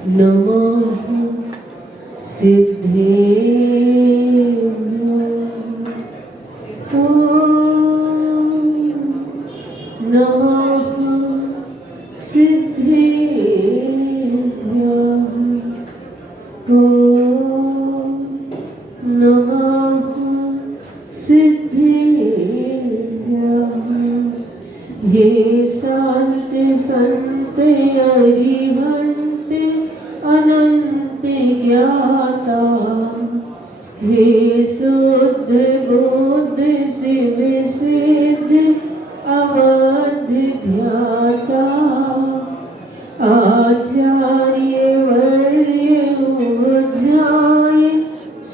नमः सिद्धेभ्यो नमः सिद्धेभ्यो नमः सिद्धेभ्यो। हे शांत संत अरिहंत अनंत ज्ञाता, हे शुद्ध बुद्ध शिव सिद्ध अवध ध्याता, आचार्य वर्य उजाय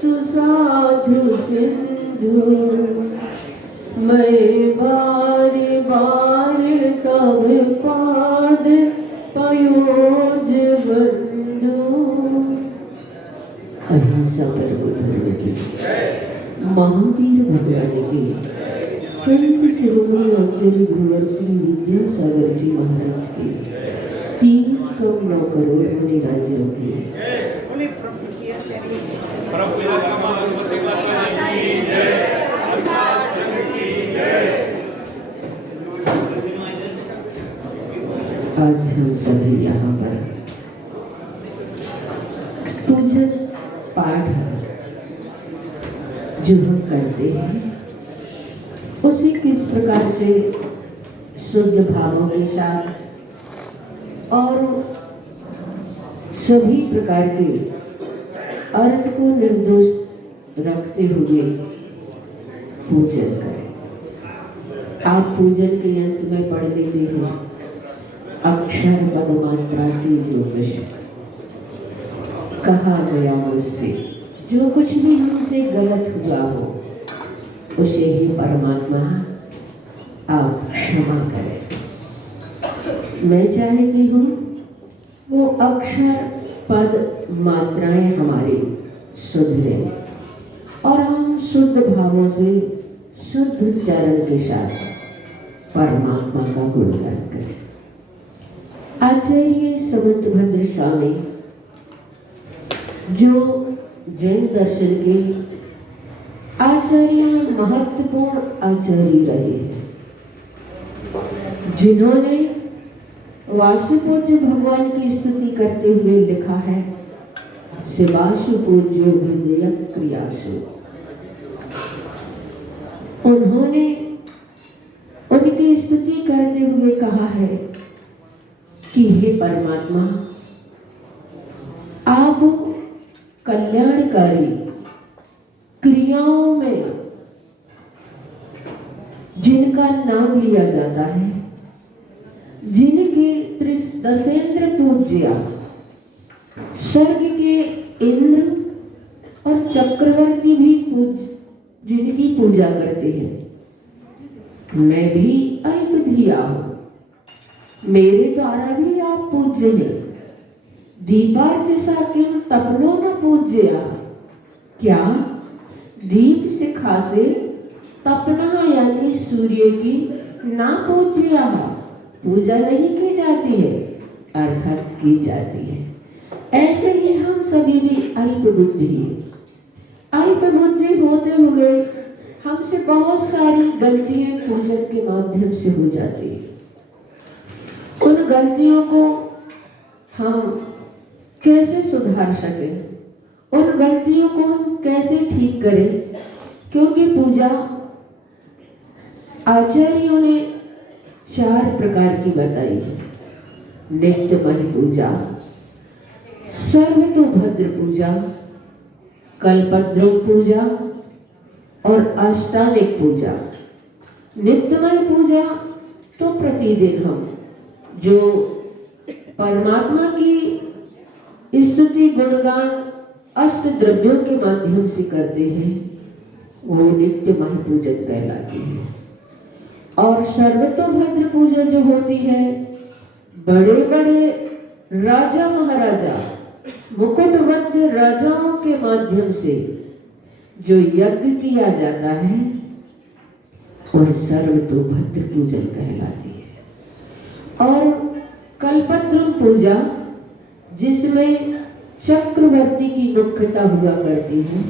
सुसाधु सिंधु, मैं बार बार तब पाद पयोज बंधु। अहिंसा परमो धर्म की, महावीर भगवान की, संत शिरोमणि आचार्य गुरुवर श्री विद्यासागर जी महाराज की, 3.9 करोड़ मुनि राज्यों की, आज हम सभी यहाँ पर पूजन पाठ जो हम करते हैं उसे किस प्रकार से शुद्ध भावों के साथ और सभी प्रकार के अर्थ को निर्दोष रखते हुए पूजन करें। आप पूजन के अंत में पढ़ लेते हैं अक्षर पद मात्रा से जो कुछ कहा गया मुझसे, जो कुछ भी हमसे गलत हुआ हो उसे ही परमात्मा आप क्षमा करें। मैं चाहती हूँ वो अक्षर पद मात्राएं हमारी सुधरे और हम शुद्ध भावों से शुद्ध उच्चारण के साथ परमात्मा का गुणगान करें। आचार्य समंतभद्र स्वामी जो जैन दर्शन के आचार्य महत्वपूर्ण आचार्य रहे, जिन्होंने वासुपूज्य भगवान की स्तुति करते हुए लिखा है शिवासु पूज्यो हृदय क्रियासु। उन्होंने उनकी स्तुति करते हुए कहा है कि हे परमात्मा, आप कल्याणकारी क्रियाओं में जिनका नाम लिया जाता है, जिनके दशेंद्र पूज्या स्वर्ग के इंद्र और चक्रवर्ती भी जिनकी पूजा करते हैं, मैं भी अल्पधिया हूं, मेरे द्वारा भी आप पूज्य हैं। दीपार्च साक्यम तपनो न पूज्या, क्या दीप शिखा से तपना यानी सूर्य की ना पूज्या पूजा नहीं की जाती है, अर्थात की जाती है। ऐसे ही हम सभी भी अल्प बुद्धि होते हुए हमसे बहुत सारी गलतियां पूजन के माध्यम से हो जाती है। उन गलतियों को हम कैसे सुधार सकें, उन गलतियों को हम कैसे ठीक करें, क्योंकि पूजा आचार्यों ने 4 प्रकार की बताई है। नित्यमय पूजा, सर्वतोभद्र पूजा, कल्पद्रुम पूजा और अष्टानिक पूजा। नित्यमय पूजा तो प्रतिदिन हम जो परमात्मा की स्तुति गुणगान अष्ट द्रव्यों के माध्यम से करते हैं, वो नित्यमय पूजन कहलाती है। और सर्वतोभद्र पूजा जो होती है, बड़े बड़े राजा महाराजा मुकुटबद्ध राजाओं के माध्यम से जो यज्ञ किया जाता है, वह सर्वतोभद्र पूजन कहलाती है। और कल्पद्रुम पूजा जिसमें चक्रवर्ती की मुख्यता हुआ करती है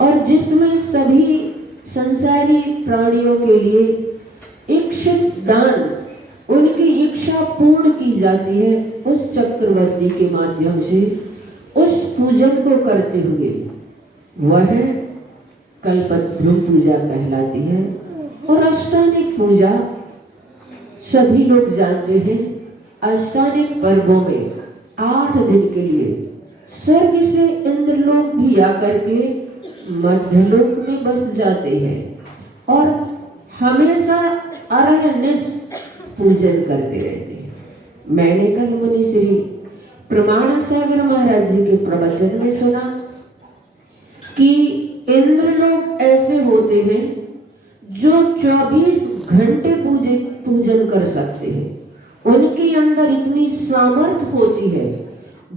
और जिसमें सभी संसारी प्राणियों के लिए इच्छित दान, उनकी इच्छा पूर्ण की जाती है उस चक्रवर्ती के माध्यम से, उस पूजन को करते हुए, वह कल्पद्रुम पूजा कहलाती है। और अष्टानिक पूजा सभी लोग जानते हैं। अष्टानिक पर्वों में 8 दिन के लिए स्वर्ग से इंद्रलोक भी आकर के मध्यलोक में बस जाते हैं और हमेशा अरहनिश पूजन करते रहते हैं। मैंने कल मुनि श्री प्रमाण सागर महाराज जी के प्रवचन में सुना कि इंद्रलोक ऐसे होते हैं जो 24 घंटे पूजन कर सकते हैं। उनके अंदर इतनी सामर्थ्य होती है।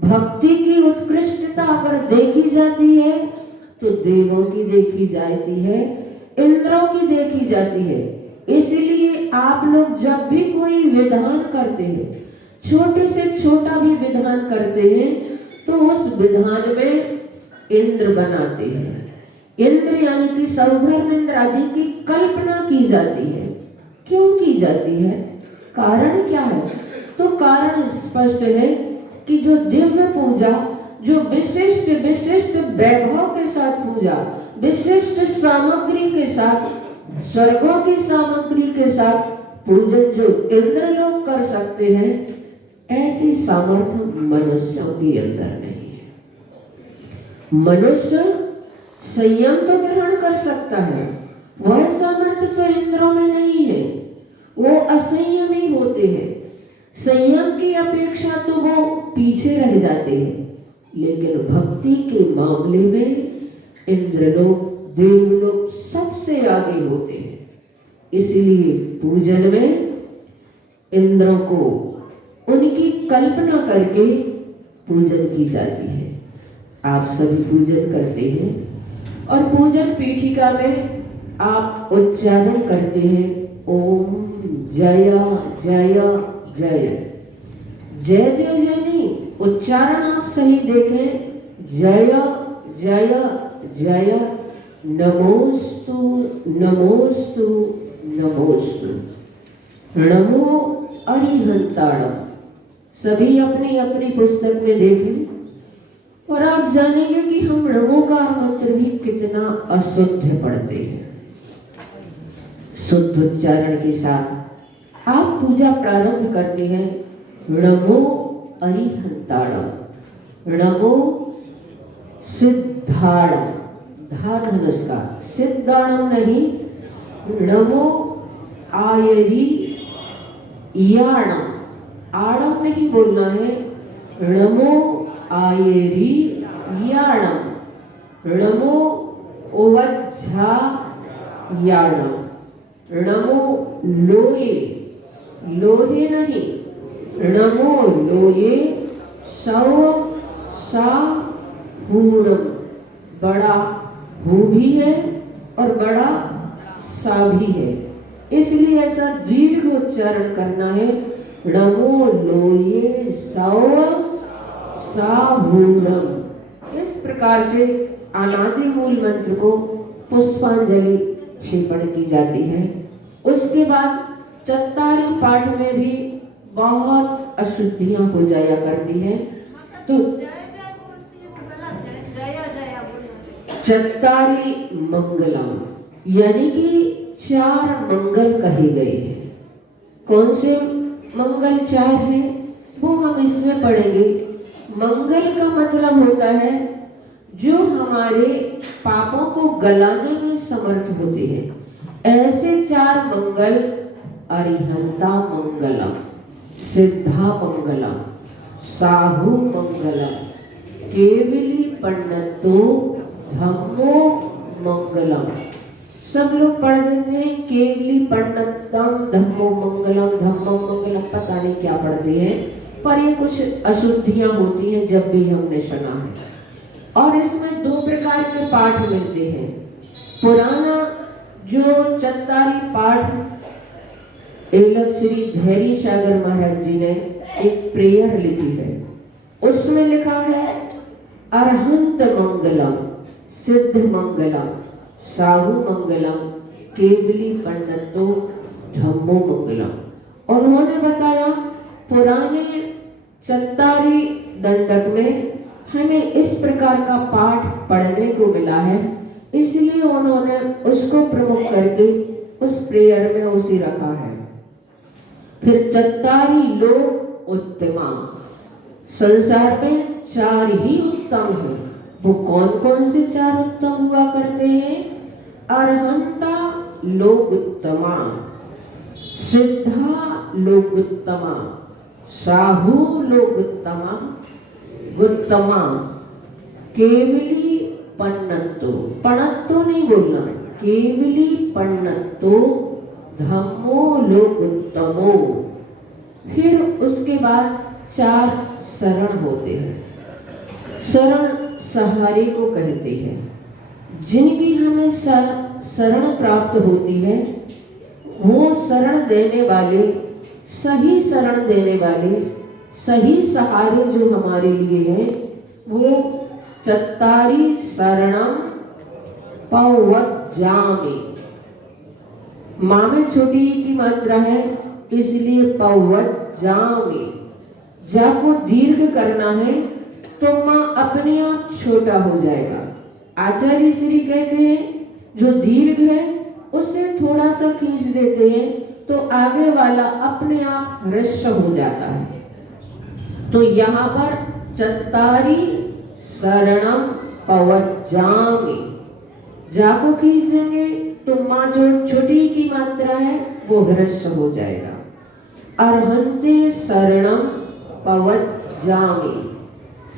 भक्ति की उत्कृष्टता अगर देखी जाती है तो देवों की देखी जाती है, इंद्रों की देखी जाती है। इसलिए आप लोग जब भी कोई विधान करते हैं, छोटे से छोटा भी विधान करते हैं, तो उस विधान में इंद्र बनाते हैं। इंद्र यानी कि सौधर्मेंद्र आदि की कल्पना की जाती है। क्यों की जाती है? कारण क्या है? तो कारण स्पष्ट है कि जो दिव्य पूजा, जो विशिष्ट विशिष्ट वैभव के साथ पूजा, विशिष्ट सामग्री के साथ, स्वर्गों की सामग्री के साथ पूजन जो इंद्र लोग कर सकते हैं, ऐसी सामर्थ्य मनुष्यों के अंदर नहीं है। मनुष्य संयम तो ग्रहण कर सकता है, वह सामर्थ्य तो इंद्रों में नहीं है। वो असंयमी होते हैं। संयम की अपेक्षा तो वो पीछे रह जाते हैं। लेकिन भक्ति के मामले में इंद्रलोक, देवलोक सबसे आगे होते हैं। इसलिए पूजन में इंद्रों को उनकी कल्पना करके पूजन की जाती है। आप सभी पूजन करते हैं और पूजन पीठिका में आप उच्चारण करते हैं ओम जय जय जय। जय जय जय नहीं, उच्चारण आप सही देखें। जय जय जय, नमोस्तु नमोस्तु नमोस्तु, नमो अरिहंताणम। सभी अपनी अपनी पुस्तक में देखें और आप जानेंगे कि हम नमो का मंत्र भी कितना अशुद्ध पढ़ते हैं। शुद्ध उच्चारण के साथ आप पूजा प्रारंभ करते हैं। नमो अरिहंताणम, नमो सिद्धाणम, धा धनुष का, सिद्धाणम नहीं, नमो आयरी याणम, आड़म नहीं बोलना है, नमो आयरी याणम, नमो ओवज्झा याणम, नमो लोये, लोहे नहीं, नमो लोये सौ सा हूणम। बड़ा हू भी है और बड़ा सा भी है, इसलिए ऐसा दीर्घ उच्चारण करना है। नमो लोये सौ सा हूणम। इस प्रकार से अनादि मूल मंत्र को पुष्पांजलि क्षेपण की जाती है। उसके बाद चत्तारी पाठ में भी बहुत अशुद्धियां हो जाया करती हैं। तो चत्तारी मंगलम यानी कि 4 मंगल कहे गए हैं। कौन से मंगल 4 है वो हम इसमें पढ़ेंगे। मंगल का मतलब होता है जो हमारे पापों को गलाने में समर्थ होते हैं। ऐसे 4 मंगल, अरिहंता मंगलम, सिद्धा मंगलम, साहु मंगलम, केवली पंडितो धम्मो मंगलम। सब लोग पढ़ देंगे केवली पंडितम धम्मो मंगलम, धम्मो मंगलम, पता नहीं क्या पढ़ते हैं, पर ये कुछ अशुद्धियां होती हैं जब भी हमने सुना है। और इसमें 2 प्रकार के पाठ मिलते हैं। पुराना जो चत्तारी पाठ एलक श्री धैर्य सागर महाराज जी ने एक प्रेयर लिखी है, उसमें लिखा है अरहंत मंगलम, सिद्ध मंगलम, साहु मंगलम, केवली पंडितो धम्मो मंगलम। उन्होंने बताया पुराने चत्तारी दंडक में हमें इस प्रकार का पाठ पढ़ने को मिला है, इसलिए उन्होंने उसको प्रमुख करके उस प्रेयर में उसी रखा है। फिर चत्तारी लोक उत्तमा, संसार में 4 ही उत्तम हैं। वो कौन कौन से 4 उत्तम हुआ करते हैं? अरहंता लोकोत्तमा, सिद्धा लोकोत्तमा, साहु लोकोत्तमा, गुत्तमा, केवली पन्नतो, पणत्तो नहीं बोलना, केवली पन्नतो धम्मो लोकोत्तमो। फिर उसके बाद 4 शरण होते हैं। शरण सहारे को कहते हैं, जिनकी हमें शरण प्राप्त होती है, वो शरण देने वाले, सही शरण देने वाले, सही सहारे जो हमारे लिए है, वो चत्तारी शरणम पवज्जामि। माँ में छोटी की मात्रा है, इसलिए पवज्जामि। जा को दीर्घ करना है तो माँ अपने आप छोटा हो जाएगा। आचार्य श्री कहते हैं जो दीर्घ है उससे थोड़ा सा खींच देते हैं तो आगे वाला अपने आप ह्रस्व हो जाता है। तो यहाँ पर चत्तारी शरणम पवज्जामि, जा को खींच देंगे तो माँ जो छोटी की मात्रा है वो ह्रस्व हो जाएगा। अरहंते शरणम पवज्जामि,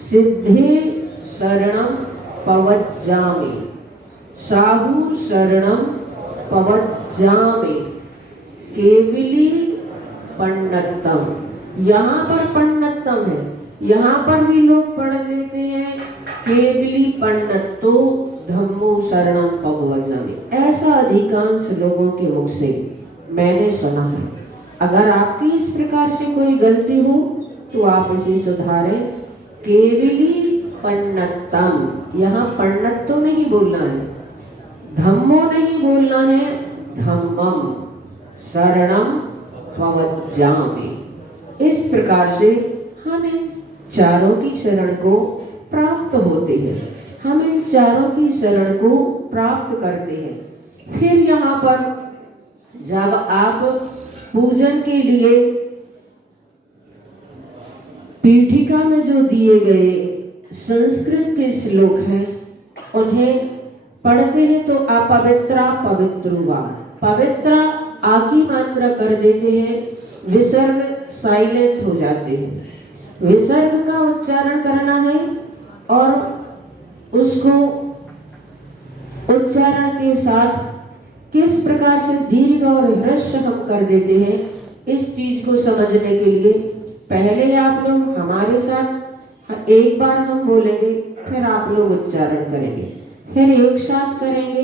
सिद्धे शरणम पवज्जामि, साहु शरणम पवज्जामि, केवली पन्नतम। यहाँ पर पन्नतम है, यहाँ पर भी लोग पढ़ लेते हैं केवली पन्नतो धम्मो शरणम पवज्जामि। ऐसा अधिकांश लोगों के मुख से मैंने सुना है। अगर आपकी इस प्रकार से कोई गलती हो तो आप इसे सुधारें। केवली पन्नतम, यहाँ पन्नतो नहीं बोलना है, धम्मो नहीं बोलना है, धम्मम शरणम पवज्जामि। इस प्रकार से हम इन चारों की शरण को प्राप्त होते हैं, हम इन चारों की शरण को प्राप्त करते हैं। फिर यहाँ पर जब आप पूजन के लिए पीठिका में जो दिए गए संस्कृत के श्लोक हैं उन्हें पढ़ते हैं तो अपवित्रा पवित्रुवा, पवित्रा आ की मात्रा कर देते हैं, विसर्ग साइलेंट हो जाते हैं। विसर्ग का उच्चारण करना है और उसको उच्चारण के साथ किस प्रकार से दीर्घ और ह्रस्व हम कर देते हैं, इस चीज को समझने के लिए पहले आप लोग हमारे साथ एक बार हम बोलेंगे, फिर आप लोग उच्चारण करेंगे, फिर एक साथ करेंगे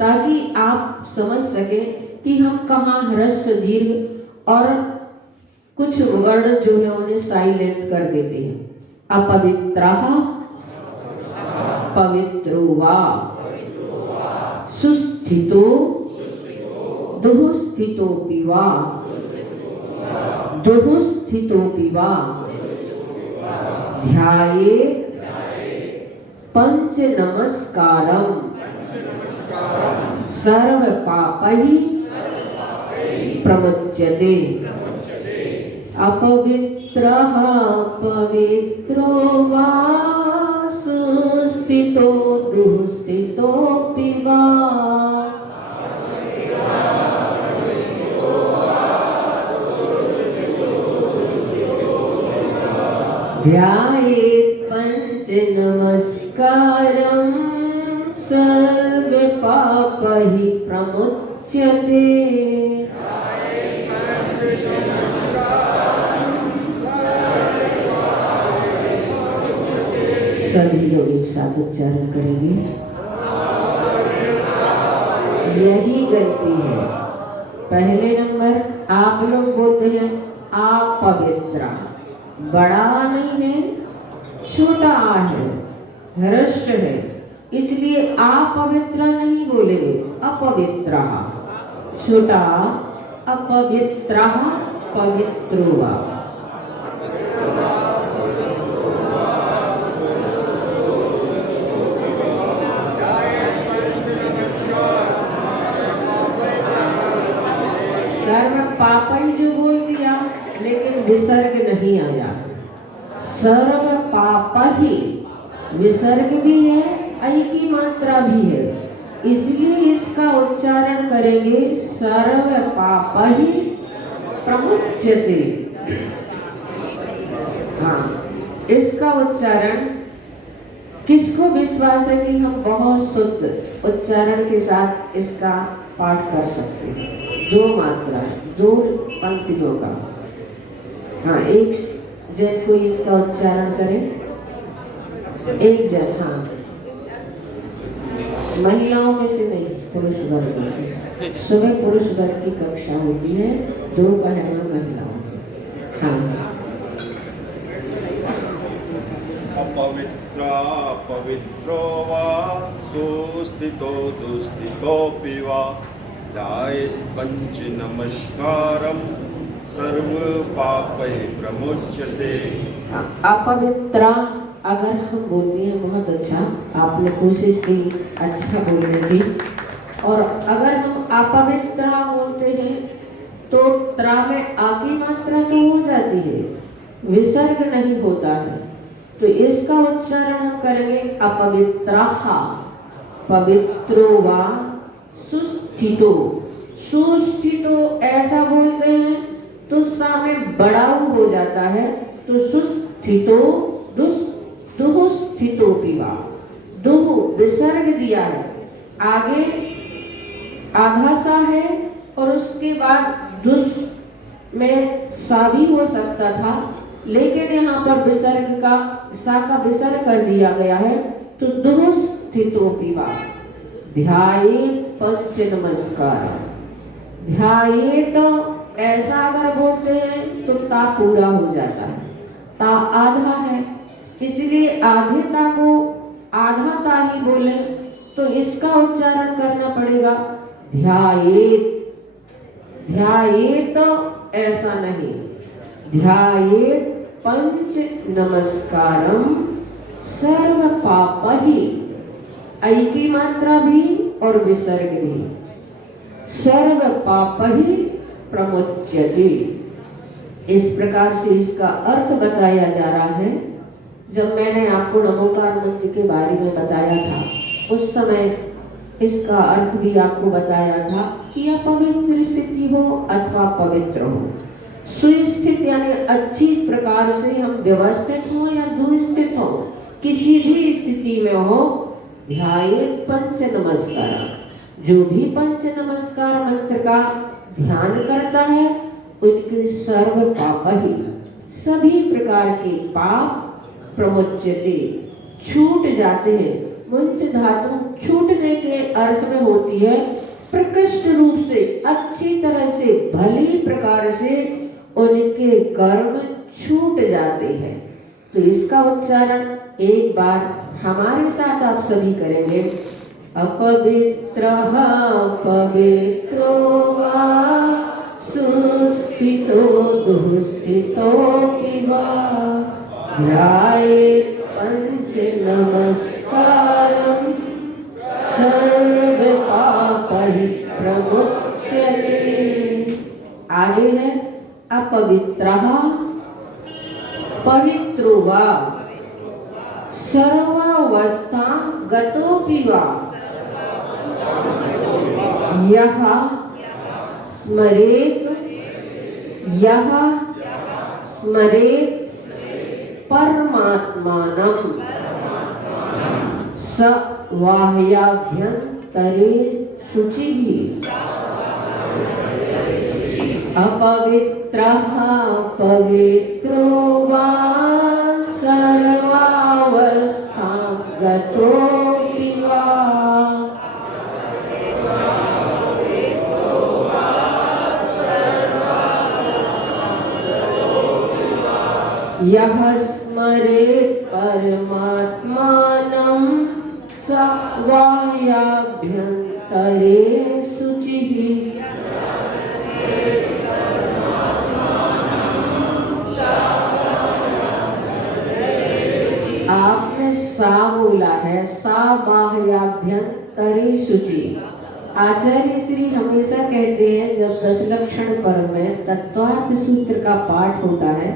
ताकि आप समझ सके कि हम कहाँ ह्रस्व दीर्घ और कुछ वर्ण जो है उन्हें साइलेंट कर देते हैं। अपवित्रः पवित्रोवा, सुस्थितो दुःस्थितोऽपि वा, दुःस्थितोऽपि वा, ध्यायेत् पंच नमस्कारम, सर्व पापैः प्रमुच्यते। अपवित्रः पवित्रो वा, सुस्थितो दुःस्थितोऽपि वा, ध्यायेत् पंच नमस्कारं, सर्व पापैः प्रमुच्यते। सभी लोग एक साथ उच्चारण करेंगे। यही गलती है। पहले नंबर आप लोग बोलते हैं अपवित्र, बड़ा नहीं है, छोटा आ है, ह्रस्व है, इसलिए अपवित्र नहीं बोलेंगे, अपवित्र। छोटा अपवित्र, पवित्रो वा। सर्व पापई जो बोल दिया, लेकिन विसर्ग नहीं आया। सर्व पाप ही, विसर्ग भी है, ऐ की मात्रा भी है, इसलिए इसका उच्चारण करेंगे सर्व पाप ही प्रमुच्यते। हाँ, इसका उच्चारण किसको विश्वास है कि हम बहुत शुद्ध उच्चारण के साथ इसका पाठ कर सकते हैं। 2 मात्रा, 2 पंक्तियों का। हाँ, एक जन कोई इसका उच्चारण करे, एक जन। हाँ, महिलाओं में से नहीं, पुरुष वर्ग से। सुबह पुरुष वर्ग की कक्षा होती है, दोपहर में महिलाओं की। हाँ, अपवित्रा पवित्रो वा सुस्थितो दुस्थितोऽपि वा ध्यायेत् पंच नमस्कारं सर्व पापै प्रमुच्यते। अपवित्रा अगर हम बोलते हैं बहुत अच्छा, आपने कोशिश की अच्छा बोलने की। और अगर हम अपवित्रा बोलते हैं तो त्रा में आ की मात्रा तो हो जाती है, विसर्ग नहीं होता है, तो इसका उच्चारण हम करेंगे अपवित्रः, पवित्रो वा सुस्थितो। सुस्थितो ऐसा बोलते हैं तो सा में बड़ा हो जाता है, तो सुस्थितो दुस्थितोऽपि वा। दुह विसर्ग दिया है, आगे आधा सा है और उसके बाद दुस में सा भी हो सकता था, लेकिन यहाँ पर विसर्ग का सा का विसर्ग कर दिया गया है, तो दुस्थितोऽपि वा। ध्याये पंच नमस्कार। ध्याये तो ऐसा अगर बोलते हैं तो ता पूरा हो जाता है, ता आधा है, इसलिए आधे ता को आधा ता ही बोले, तो इसका उच्चारण करना पड़ेगा ध्यायेत। ध्यायेत तो ऐसा नहीं, ध्यायेत पंच नमस्कारम सर्व पाप ही, ऐ की मात्रा भी और विसर्ग भी, सर्व पाप ही प्रमुच्यते। इस प्रकार से इसका अर्थ बताया जा रहा है। जब मैंने आपको नमोकार मंत्र के बारे में बताया था, उस समय इसका अर्थ भी आपको बताया था कि अपवित्र स्थिति हो अथवा पवित्र हो। सुस्थित यानी अच्छी प्रकार से हम व्यवस्थित हो या दुस्थित हो, किसी भी स्थिति में हो, ध्यायेत पंच नमस्कार। जो भी पंच नमस्कार मंत्र का ध्यान करता है, उनके सर्व पाप ही, सभी प्रकार के पाप प्रमुच्यते, छूट जाते हैं। मुंच धातु छूटने के अर्थ में होती है, प्रकृष्ट रूप से अच्छी तरह से भली प्रकार से उनके कर्म छूट जाते हैं। तो इसका उच्चारण एक बार हमारे साथ आप सभी करेंगे। अपवित्रः पवित्रो वा सुस्थितो दुस्थितोऽपि वा ध्यायेत् पंच नमस्कारं सर्व पापहि प्रमुच्यते। आगे है अपवित्रः पवित्रो वा सर्वावस्थां गतोऽपि वा यः स्मरेत् परमात्मानं स बाह्याभ्यन्तरे शुचिभिः। अपवित्रः पवित्रो वा सर्वावस्थां गतोऽपि वा यः स्मरेत् परमात्मानं परमात्मानं स बाह्याभ्यन्तरे शुचिः। आपने सा बोला है, सा बाह्याभ्यन्तरे शुचि। आचार्य श्री हमेशा कहते हैं जब 10 लक्षण पर्व में तत्वार्थ सूत्र का पाठ होता है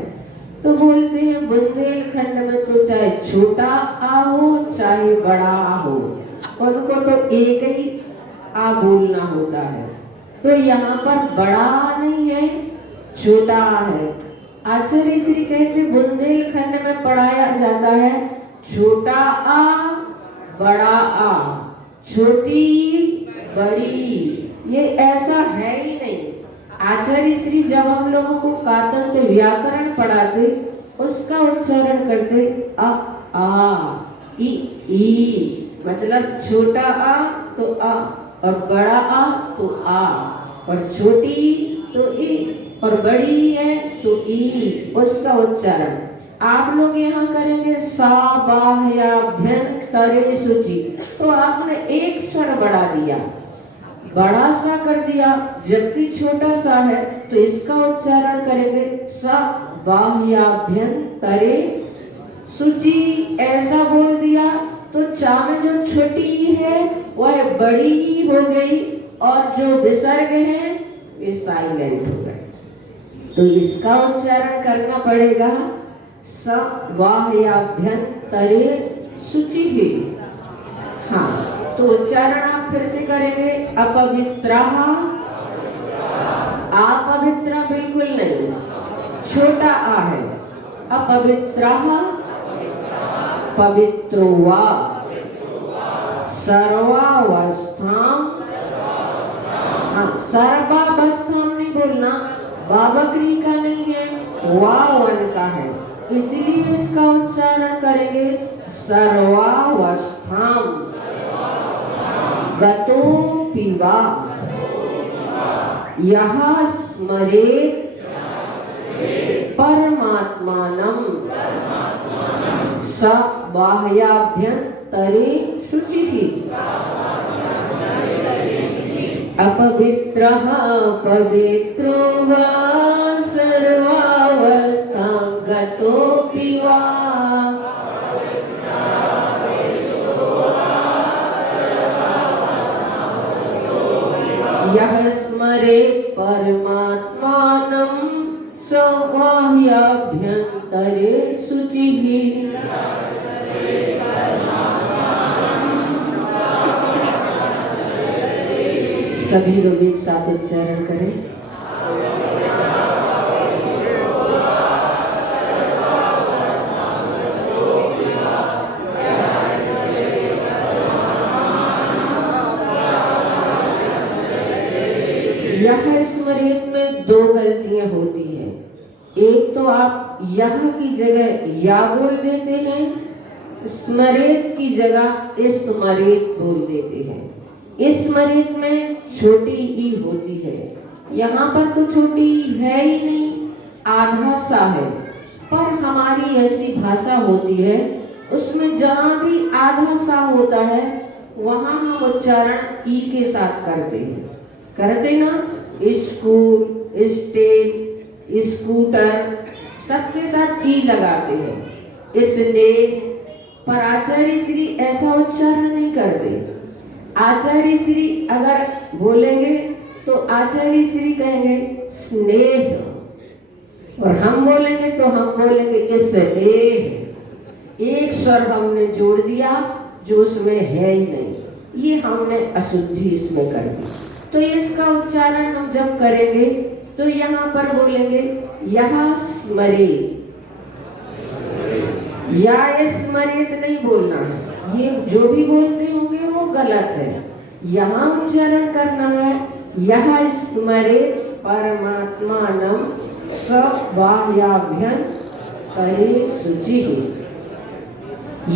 तो बोलते हैं बुंदेलखंड में तो चाहे छोटा आ हो चाहे बड़ा आ हो, उनको तो एक ही आ बोलना होता है। तो यहाँ पर बड़ा आ नहीं है, छोटा आ है। आचार्य श्री कहते बुंदेलखंड में पढ़ाया जाता है छोटा आ बड़ा आ, छोटी बड़ी, ये ऐसा है ही नहीं। आचार्य श्री जब हम लोगों को कातंत व्याकरण पढ़ाते उसका उच्चारण करते आ ई, मतलब छोटा आ तो आ और बड़ा आ तो आ, और छोटी तो ई और बड़ी है तो ई, उसका उच्चारण आप लोग यहाँ करेंगे सा बाह्याभ्यन्तरे शुचि, तो आपने एक स्वर बढ़ा दिया, बड़ा सा कर दिया, जबकि छोटा सा है तो इसका उच्चारण करेंगे सा बाह्याभ्यन्तरे शुचि। ऐसा बोल दिया तो चा में जो छोटी ई है वह बड़ी ई हो गई और जो विसर्ग है वे साइलेंट हो गए। तो इसका उच्चारण करना पड़ेगा स बाह्याभ्यन्तरे शुचिः। हाँ, तो उच्चारण आप फिर से करेंगे अपवित्रः, अपवित्र बिल्कुल नहीं, छोटा आ है, अपवित्रः पवित्रो वा सर्वावस्थां, हाँ सर्वावस्थां नहीं बोलना, बाबकरी का नहीं है, वावन का है, इसलिए इसका उच्चारण करेंगे सर्वावस्थां गतोऽपि वा यः स्मरेत् परमात्मानं स बाह्याभ्यन्तरे शुचिः। अपवित्रः पवित्रो वा सर्वावस्थां गतोऽपि वा यः स्मरेत् परमात्मानं स बाह्याभ्यन्तरे शुचिः। सभी लोग एक साथ उच्चारण करें। यह स्मृत में दो गलतियां होती हैं। एक तो आप यह की जगह या बोल देते हैं, स्मृत की जगह स्मृत बोल देते हैं। स्मृत में छोटी ई होती है, यहाँ पर तो छोटी ई है ही नहीं, आधा सा है। पर हमारी ऐसी भाषा होती है उसमें जहाँ भी आधा सा होता है वहाँ हम उच्चारण ई के साथ करते हैं, करते ना। स्कूल, स्टेज, स्कूटर सबके साथ ई लगाते हैं, इसलिए। पर आचार्य श्री ऐसा उच्चारण नहीं करते। आचार्य श्री अगर बोलेंगे तो आचार्य श्री कहेंगे स्नेह, और हम बोलेंगे तो हम बोलेंगे स्नेह। एक स्वर हमने जोड़ दिया जो उसमें है ही नहीं, ये हमने अशुद्धि इसमें कर दी। तो इसका उच्चारण हम जब करेंगे तो यहाँ पर बोलेंगे यह स्मरेत, या स्मरेत नहीं बोलना है। ये जो भी बोलते होंगे वो गलत है। यहाँ उच्चारण करना है यह स्मरेत परमात्मानं स बाह्याभ्यन्तरे शुचिः।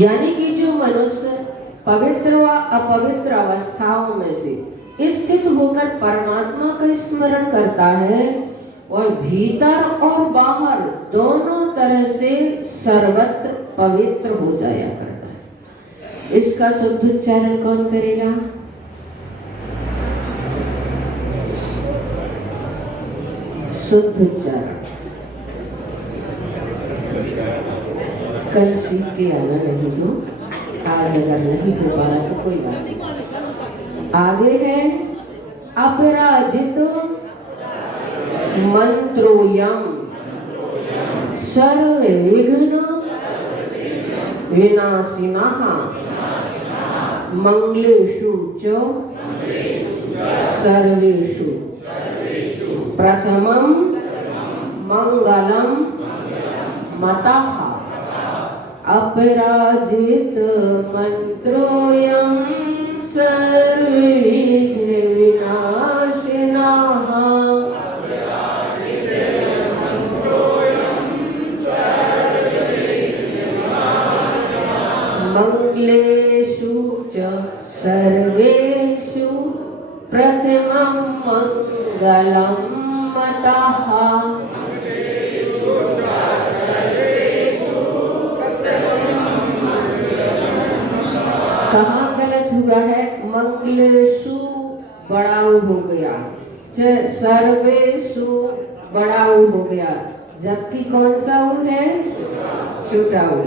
यानी कि जो मनुष्य पवित्र व अपवित्र अवस्थाओं में से स्थित होकर परमात्मा का स्मरण करता है और भीतर और बाहर दोनों तरह से सर्वत्र पवित्र हो जाया करता है। इसका शुद्ध उच्चारण कौन करेगा? शुद्ध उच्चारण कल सीख के आना, नहीं तो आज अगर नहीं हो पाया तो कोई बात नहीं। आगे है अपराजित मंत्रोयम सर्वविघ्न विनाशिनः मंगलेषु च सर्वेषु प्रथमं मंगलम मतः अपराजित मंत्रोयम सर्वविघ्न विनाशिनः मंगलेषु च सर्वेषु प्रथमं मंगलम मतः। कहाँ गलत हुआ है? मंगलेषु बड़ाऊ हो गया, सर्वेषु बड़ाऊ हो गया, जबकि कौन सा ऊ है? छोटा ऊ।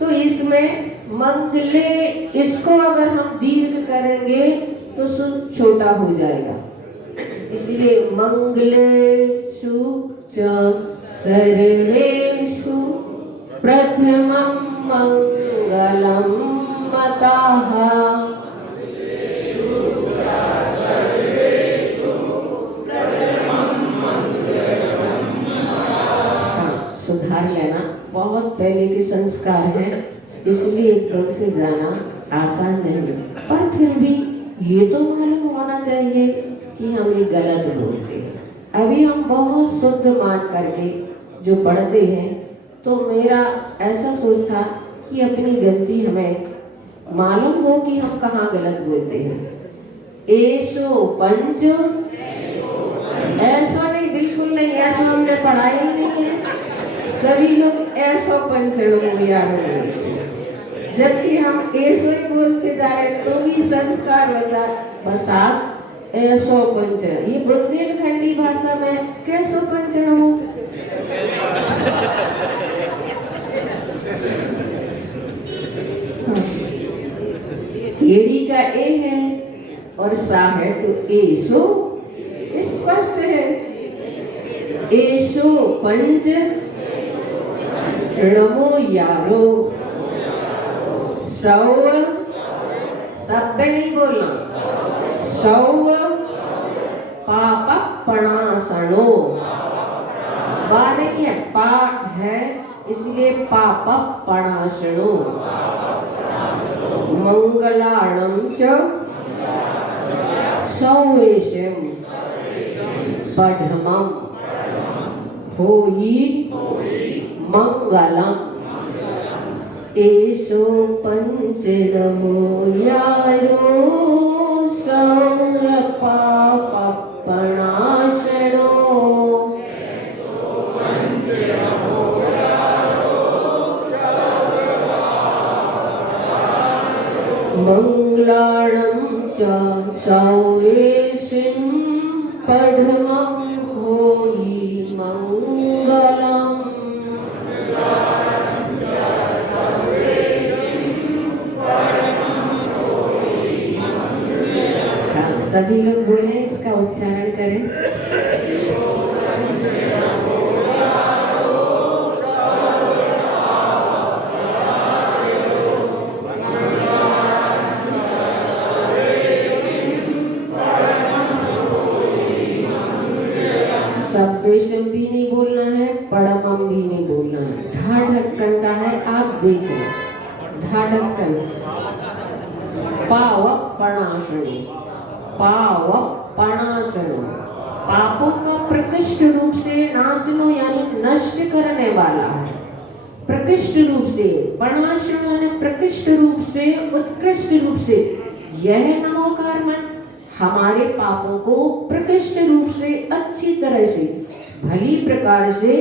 तो इसमें मंगले, इसको अगर हम दीर्घ करेंगे तो छोटा हो जाएगा, इसलिए मंगलेषु च सर्वेषु प्रथमं मंगलम मतः। सुधार लेना, बहुत पहले के संस्कार हैं, इसलिए एकदम से जाना आसान नहीं, पर फिर भी ये तो मालूम होना चाहिए कि हम ये गलत बोलते हैं। अभी हम बहुत शुद्ध मान करके जो पढ़ते हैं, तो मेरा ऐसा सोच था कि अपनी गलती हमें मालूम हो कि हम कहाँ गलत बोलते हैं। एसो पंच, ऐसा नहीं, बिल्कुल नहीं, ऐसा हमने पढ़ा ही नहीं है। सभी लोग ऐसो पंचणों याद होंगे, जबकि हम ऐसो ही बोलते जा रहे, तो भी संस्कार होता बसा ऐसो पंच। ये बुंदेलखंडी भाषा में कैसो पंचण हो? एड़ी का ए है और सा है, तो एसो स्पष्ट है। एसो पंच णवो यारो, सौ शब्द नहीं बोलना, सौ पाप पणासनो, पा नहीं है, पा है, इसलिए पाप पणासनो। मंगलाणं च सौवेशम पढ़मं होई मंगलम। एसो पंचनमो यारो सौर पाप पणासनो। मंगलाणं च सौवेशं पढ़मं होई मंगलम। सभी लोग बोले, इसका उच्चारण करें। सब्वेशम भी नहीं बोलना है, पड़मम भी नहीं बोलना है। ढा ढक्कन का है, आप देखो, ढा ढक्कन, पाव पणासनो, पाव पणासनो, पापों का प्रकृष्ट रूप से नाशनो यानी नष्ट करने वाला है, प्रकृष्ट रूप से। पणासनो यानी प्रकृष्ट रूप से, उत्कृष्ट रूप से। यह नमोकार मन हमारे पापों को प्रकृष्ट रूप से, अच्छी तरह से, भली प्रकार से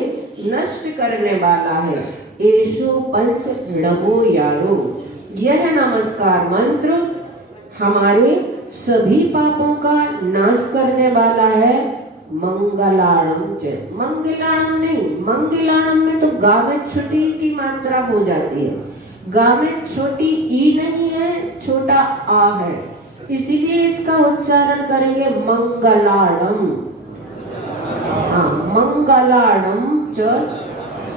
नष्ट करने वाला है। एसो पंच णवो यारो, यह नमस्कार मंत्र हमारे सभी पापों का नाश करने वाला है। मंगलाणम च, मंगलाणम नहीं, मंगलाणम में तो गा में छोटी की मात्रा हो जाती है। गा में छोटी ई नहीं है, छोटा आ है, इसलिए इसका उच्चारण करेंगे मंगलाणम। हाँ, मंगलाणम च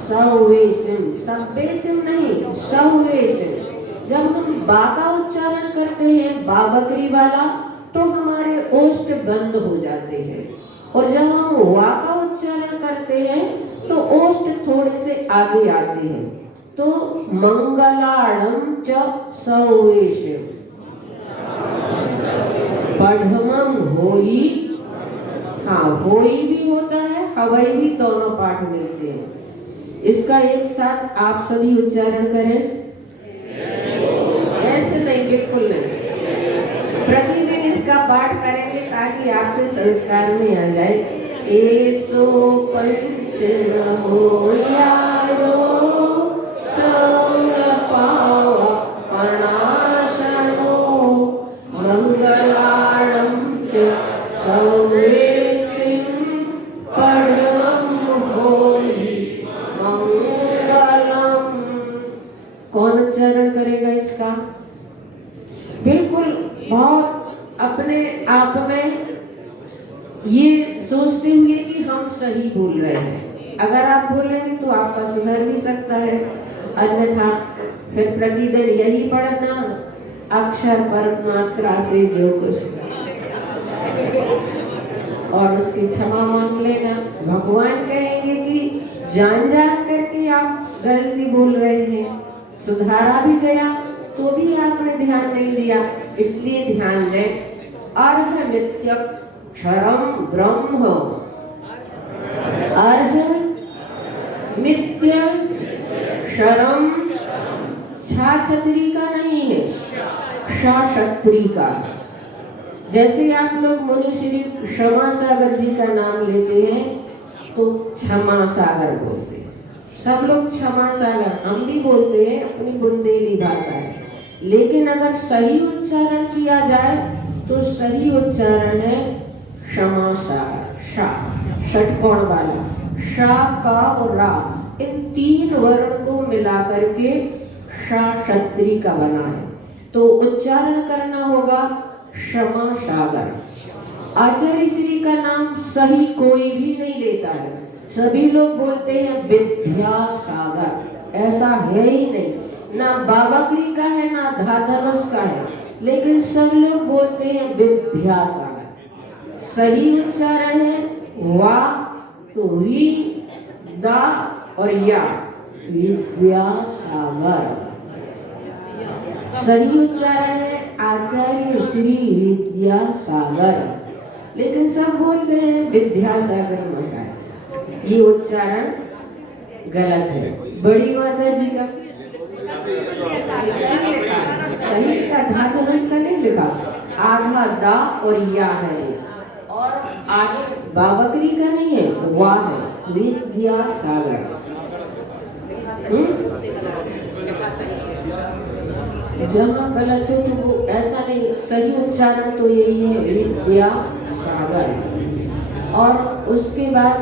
सवेशम, सवेशम नहीं, सवेशम। जब हम बा का उच्चारण करते हैं, बा बकरी वाला, तो हमारे ओष्ठ बंद हो जाते हैं, और जब हम वा का उच्चारण करते हैं तो ओष्ठ थोड़े से आगे आते हैं। तो मंगलाणम च सवेशम, पढ़मम होई, हाँ होई भी होता है, हवई भी, दोनों पाठ मिलते हैं। इसका एक साथ आप सभी उच्चारण करें। ऐसे नहीं, बिल्कुल नहीं, प्रतिदिन इसका पाठ करेंगे ताकि आपके संस्कार में आ जाए। एसो पंच नमो यारो पावा अनाशनो मंगलाणम च सवेशिं पढ़मं होई मंगलम। कौन उच्चारण करेगा इसका? बिल्कुल बहुत अपने आप में ये सोचते हुए कि हम सही बोल रहे हैं। अगर आप बोलेंगे तो आपका सुधर भी सकता है, अन्यथा फिर प्रतिदिन यही पढ़ना, अक्षर पर मात्रा से जो कुछ, और उसकी क्षमा मांग लेना। भगवान कहेंगे कि जान जान करके आप गलती बोल रहे हैं, सुधारा भी गया तो भी आपने ध्यान नहीं दिया, इसलिए ध्यान दें। अर्ह नित्य क्षरम ब्रह्म, अर्ह नित्य क्षरम, छा छतरी का नहीं है, क्षा क्षत्री का। जैसे आप लोग मनुश्री क्षमा सागर जी का नाम लेते हैं तो क्षमा सागर बोलते हैं, सब लोग क्षमा सागर, हम भी बोलते हैं, अपनी बुंदेली भाषा है। लेकिन अगर सही उच्चारण किया जाए तो सही उच्चारण है क्षमा सागर, शा, षटकोण वाला, शा का और रा, इन तीन वर्ण को मिलाकर के शा क्षत्री का बना है। तो उच्चारण करना होगा क्षमा सागर। आचार्य श्री का नाम सही कोई भी नहीं लेता है, सभी लोग बोलते हैं विद्यासागर, ऐसा है ही नहीं, ना बाबकरी का है ना धाधनुष का है, लेकिन सब लोग बोलते हैं विद्यासागर। सही उच्चारण है वा तो वी, दा और या, विद्यासागर। सही उच्चारण है आचार्य श्री विद्यासागर, लेकिन सब बोलते हैं विद्यासागर महाराज। ये उच्चारण गलत है। बड़ी माता जी का सही का धाधनुष का नहीं लिखा, आधा दा और या है, और आगे बाबकरी का नहीं है, वा है, विद्यासागर। जहाँ गलत है तो वो ऐसा नहीं, सही उच्चारण तो यही है विद्यासागर। और उसके बाद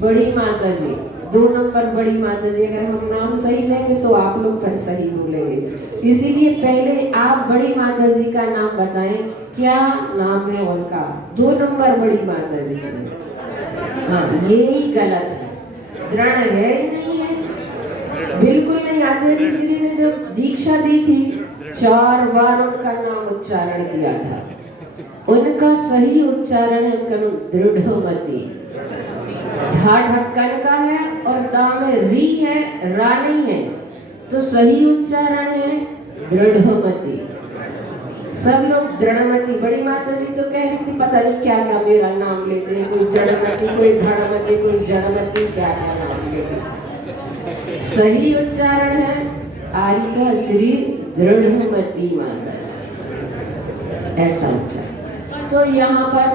बड़ी माता जी, 2 नंबर बड़ी माता जी, अगर हम नाम सही लेंगे तो आप लोग फिर सही बोलेंगे, इसीलिए पहले आप बड़ी माता जी का नाम बताएं, क्या नाम है उनका? 2 नंबर बड़ी माता जी। हाँ, ये ही गलत है, दृढ़ है ही नहीं है, बिल्कुल नहीं। आचार्य श्री ने जब दीक्षा दी थी 4 बार उनका नाम उच्चारण किया था। उनका सही उच्चारण है उनका दृढ़मति, ढा ढक्कन का है और दा में री है, रा नहीं है, तो सही उच्चारण है दृढ़मति। सब लोग दृढ़मति, बड़ी माता जी तो कह रही थी पता नहीं क्या क्या मेरा नाम लेते हैं, कोई दृढ़मति, कोई धड़मति, कोई जड़मति, क्या क्या नाम लेते। सही उच्चारण है आरिका श्री दृढ़मति माता जी, ऐसा उच्चारण। तो यहाँ पर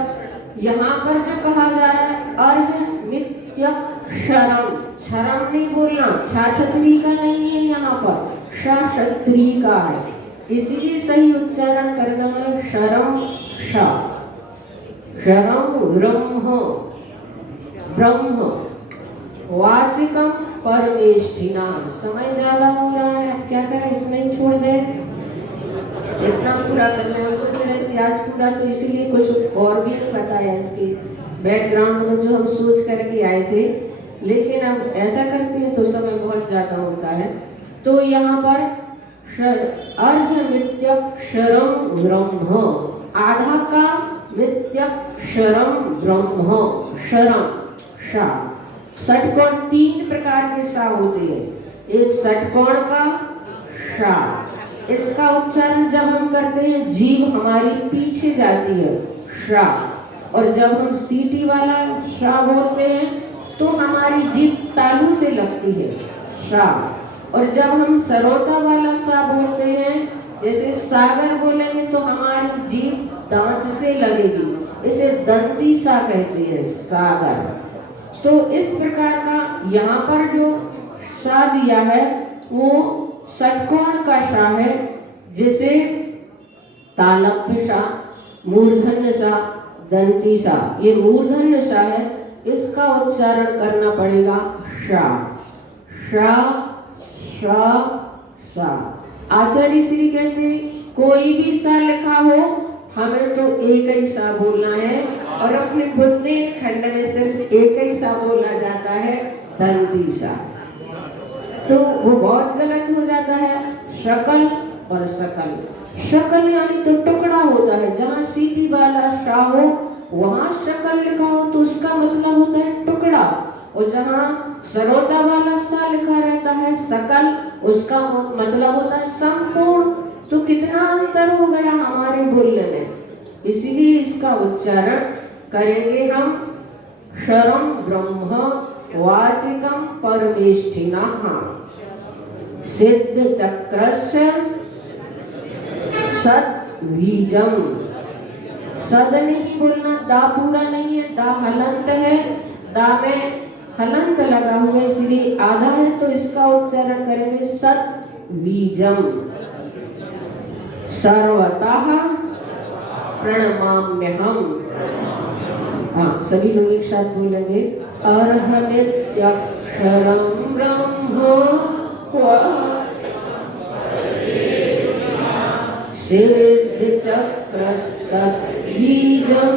जो कहा जा रहा है अर्ह नित्य क्षरम, क्षरम नहीं बोलना, छाछत्री का नहीं है यहाँ पर, क्षत्री का है, इसलिए सही उच्चारण करना है शरम शा। शरम ब्रह्म, ब्रह्म वाचिकम परमेष्ठिना। समय ज्यादा हो रहा है, अब क्या करें, इतना ही छोड़ दें, इतना पूरा करना है। सोच रहे थे आज पूरा, तो इसीलिए कुछ और भी नहीं बताया इसके बैकग्राउंड में जो हम सोच करके आए थे, लेकिन अब ऐसा करते हैं तो समय बहुत ज्यादा होता है। तो यहाँ पर अर्घ मित्यक्षरम ब्रह्म, आधा का मित्यक्षरम ब्रह्म, शरम शा। षटकोण 3 प्रकार के सा होते हैं। एक षटकोण का शा, इसका उच्चारण जब हम करते हैं जीभ हमारी पीछे जाती है शा, और जब हम सीटी वाला शा बोलते हैं तो हमारी जीभ तालू से लगती है शा। और जब हम सरोता वाला सा बोलते हैं, जैसे सागर बोलेंगे तो हमारी जीभ दांत से लगेगी, इसे दंती सा कहते हैं, सागर। तो इस प्रकार का यहाँ पर जो सा दिया है वो षटकोण का सा है, जिसे तालव्य सा, मूर्धन्य सा, दंती सा, ये मूर्धन्य सा है, इसका उच्चारण करना पड़ेगा शा, शा, शा, सा। आचार्य श्री कहते कोई भी सा लिखा हो हमें तो एक ही सा बोलना है, और अपने बुंदेलखंड में सिर्फ एक ही सा बोला जाता है, दंती सा। तो वो बहुत गलत हो जाता है, शकल और सकल। शकल यानी तो टुकड़ा होता है, जहाँ सीटी वाला शा हो वहाँ शकल लिखा हो तो उसका मतलब होता है टुकड़ा, और जहाँ सरोता वाला सा लिखा रहता है सकल, उसका मतलब होता है संपूर्ण। तो कितना अंतर हो गया हमारे बोलने में, इसीलिए इसका उच्चारण करेंगे हम शरम ब्रह्म वाचिकम परमेष्ठिना। सिद्ध चक्रस्य सद बीजम, सद नहीं बोलना, दा पूरा नहीं है, दा हलंत है, दा में हलंत लगा हुआ है इसलिए आधा है, तो इसका उच्चारण करेंगे सद बीजम। सर्वतः प्रणमाम्यहम। हाँ, सभी लोग एक साथ बोलेंगे, अर्हमित्यक्षरं ब्रह्म सिद्धिचक्रसद्बीजं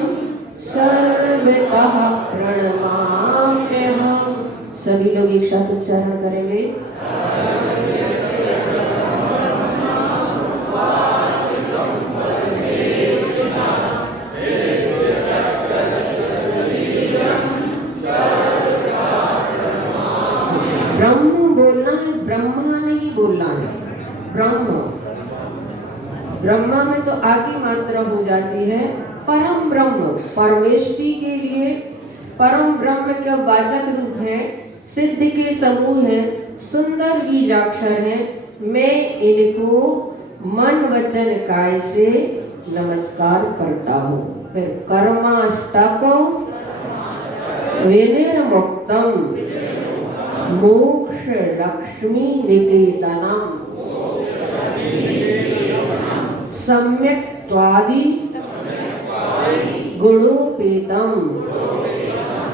सर्वतः प्रणमाम्यहम। सभी लोग एक साथ उच्चारण करेंगे, ब्रह्म बोलना है, ब्रह्मा नहीं बोलना है, ब्रह्म। ब्रह्मा में तो आगे मात्रा हो जाती है, परम ब्रह्म, परमेष्टि के लिए परम ब्रह्म के वाचक रूप है, सिद्ध के समूह है, सुंदर बीजाक्षर है। मैं इनको मन वचन काय से नमस्कार करता हूँ। फिर कर्माष्टक विनिर्मुक्तम मोक्ष लक्ष्मी निकेतनम सम्यक त्वादि गुणोपेतम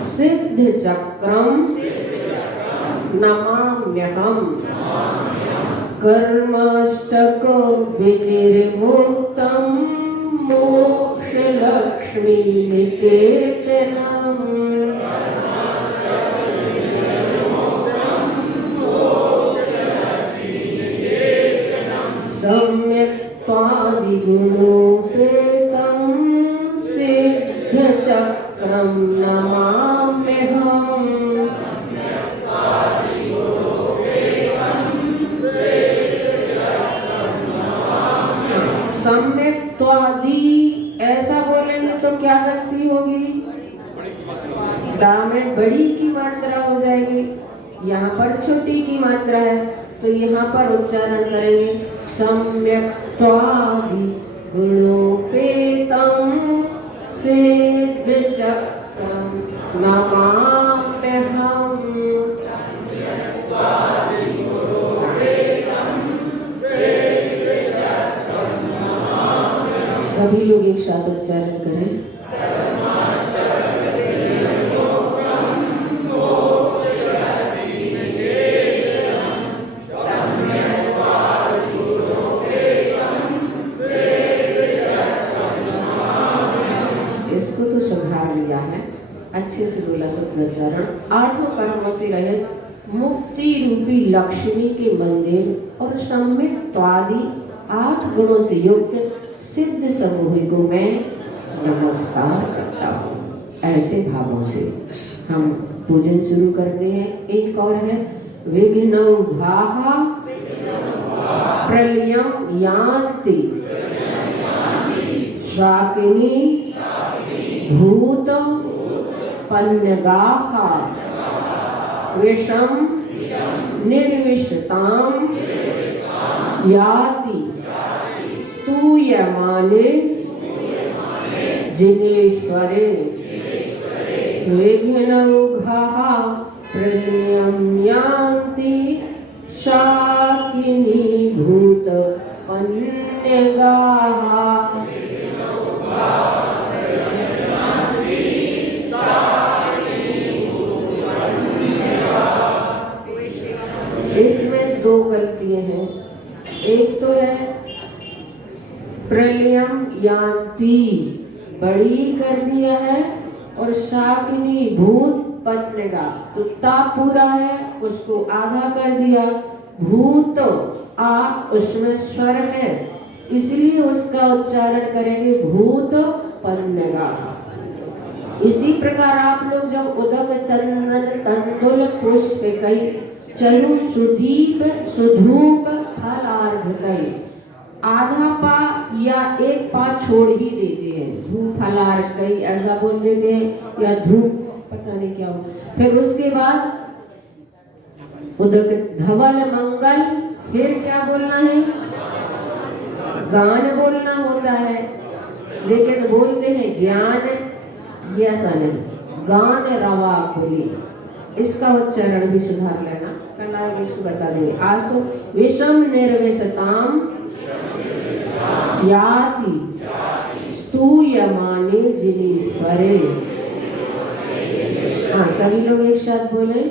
सिद्ध चक्रम नमाम्यहम। कर्माष्टक विनिर्मुक्तम मोक्ष लक्ष्मी निकेतनम सम्यक त्वादि गुणोपेतम सिद्ध चक्रम नमाम्यहम। सम्यक त्वादि ऐसा बोलेंगे तो क्या गलती होगी, दा में बड़ी की मात्रा हो जाएगी, यहाँ पर छोटी की मात्रा है, तो यहाँ पर उच्चारण करेंगे सम्यक त्वादि गुणोपेतम सिद्ध चक्रम नमाम्यहम। सभी लोग एक साथ उच्चारण करें। इसको तो सुधार लिया है, अच्छे से बोला शब्दोच्चारण। आठों कर्मों से रहित मुक्ति रूपी लक्ष्मी के मंदिर और सम्मित्वादि 8 गुणों से युक्त सिद्ध समूह को मैं नमस्कार करता हूँ। ऐसे भावों से हम पूजन शुरू करते हैं। एक और है विघ्नौघाः प्रलयं यान्ति शाकिनी भूत पन्नगाः विषम निर्विशतां याति स्तूयमाने जिनेश्वरे विघ्नौघाः प्रलयं यान्ति शाकिनी भूत पन्नगाः। इसमें 2 गलतियां हैं। एक तो है प्रलयम यान्ति बड़ी कर दिया है, और शाकिनी भूत पन्नगा कुत्ता पूरा है उसको आधा कर दिया। भूत आ उसमें स्वर है, इसलिए उसका उच्चारण करेंगे भूत पन्नगा। इसी प्रकार आप लोग जब उदक चंदन तंदुल पुष्प कई चलु सुदीप सुधूप फलार्घ कई, आधा पा या एक पा छोड़ ही देते हैं। धूप फलार्घ कई ऐसा बोल देते हैं, या धूप पता नहीं क्या हो। फिर उसके बाद उदक धवल मंगल, फिर क्या बोलना है? गान बोलना होता है, लेकिन बोलते हैं ज्ञान, ये ऐसा नहीं, गान रवा खुली। इसका उच्चारण भी सुधार लेना, कल आगे इसको बता देंगे। आज तो विषम निर्विशताम याति स्तूयमाने जिनेश्वरे। हाँ, सभी लोग एक साथ बोले।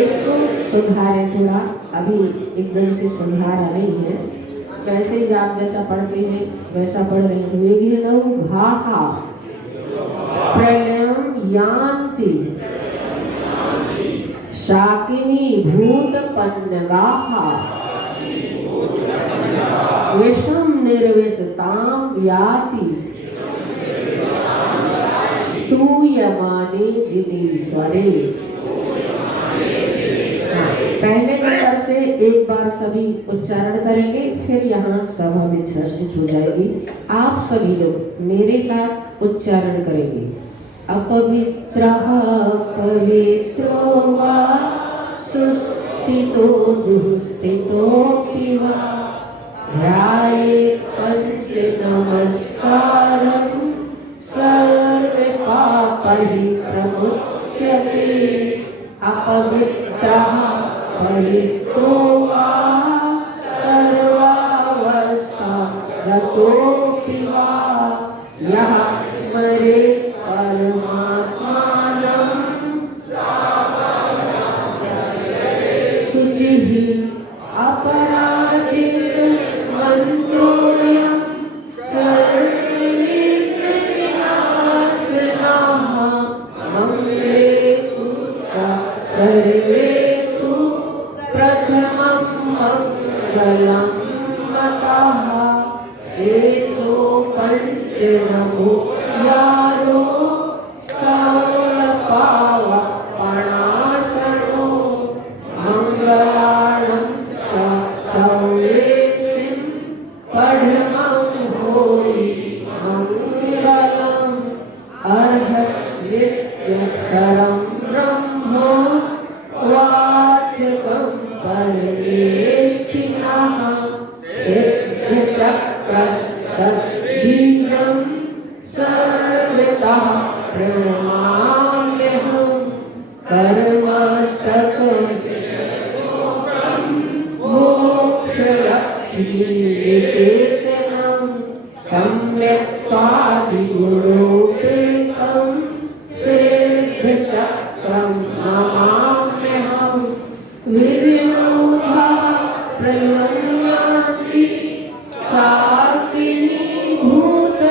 इसको सुधारें थोड़ा, अभी एकदम से सुधार आ रही है। वैसे ही आप जैसा पढ़ते हैं वैसा पढ़ रहे हैं। विघ्नौघाः प्रलयं यान्ति शाकिनी भूत पन्नगाः विषम निर्विशतां याति स्तूयमाने जिनेश्वरे। पहले नंबर से एक बार सभी उच्चारण करेंगे, फिर यहाँ सभा में चर्चित हो जाएगी। आप सभी लोग मेरे साथ उच्चारण करेंगे। अपवित्रः पवित्रो वा सुस्थितो दुःस्थितोऽपि वा ध्यायेत् पंच नमस्कारं सर्वे पापैः प्रमुच्यते। अपवित्रः पवित्रो वा सर्वावस्था गतोऽपि वा यः स्मरेत् परमात्मानं शुचिः अपराजित मन्त्रोऽयं सर्वविघ्नविनाशनः मंगलेषु सर्वेषु प्रथमं मंगलं मतः। एषो पंचनमो यारो सर्वपावपणासनो मंगलानं च सर्वेषिं पठमं भूरि मंगलम्। अर्हद्विद्यस्तरं ब्रह्म वाचकं परमेष्ठिनः सिद्धचक्रः सद्बीजं सर्वे सर्वतः प्रणमाम्यहम् कर्मष्टकं मोक्षलक्ष्मीनिकेतनं सम्यक्त्वादिगुणोपेतं सिद्धिचक्रं नमाम्यहम् विधिमोहा प्रलम्याति साकिनी भूतपन्नगाः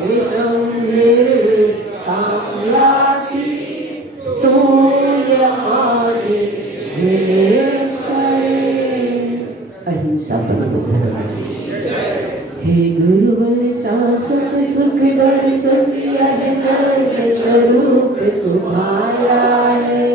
विषं निर्विस्तां याति स्तूयमाने जिनेश्वरे। अहिंसा परम धर्म। हे गुरुवर शासक सुख दर्शन दिया है नर्क स्वरूप तुम्हारा है।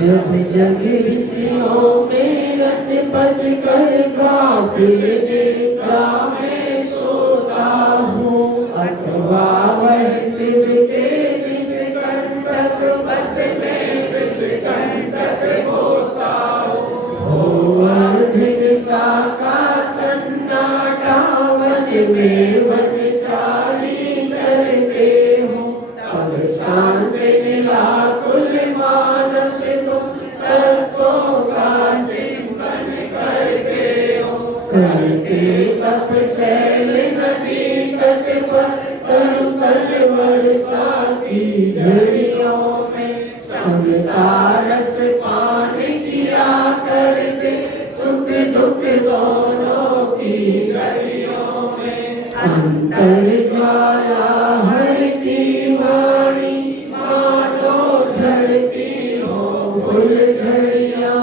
जब जग ऋषियों में रच पच कर काफिल निद्रा में सोता हूँ अथवा वह शिव के निष्कंटक पद में विषकंटक होता हूँ। हो अर्ध दिशा का सन्नाटा वन में वनचारी चरते हो तब शांत निराकुल मानस तुम तत्वों का चिंतन करते हो। करते तपशैल नदी तट पर तरु तल वर्षा की झड़ियों में समता रस पान किया करते सुख दुख दोनों की घड़ियों में। अंतर ज्वाला हरती वाणी मानो झड़ती हो फुल झड़ियाँ।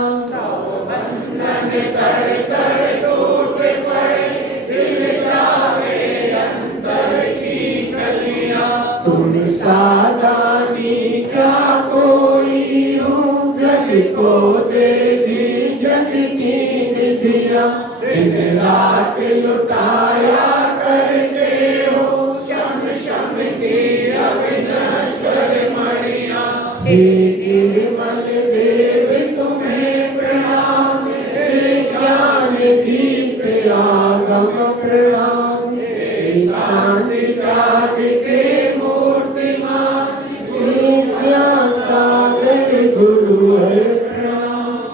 बंधन तड़ तड़ टूट पड़े दिल जावे अंतर की कलियाँ। तुम सादानी क्या कोई हो जग को देगी जग की निधियाँ। दिन रात लुटाया करते हो शम शम की अविनश्वर मणियाँ। हे गिरिमल देव तुम्हें प्रणाम हे ज्ञान दीप आगम प्रणाम।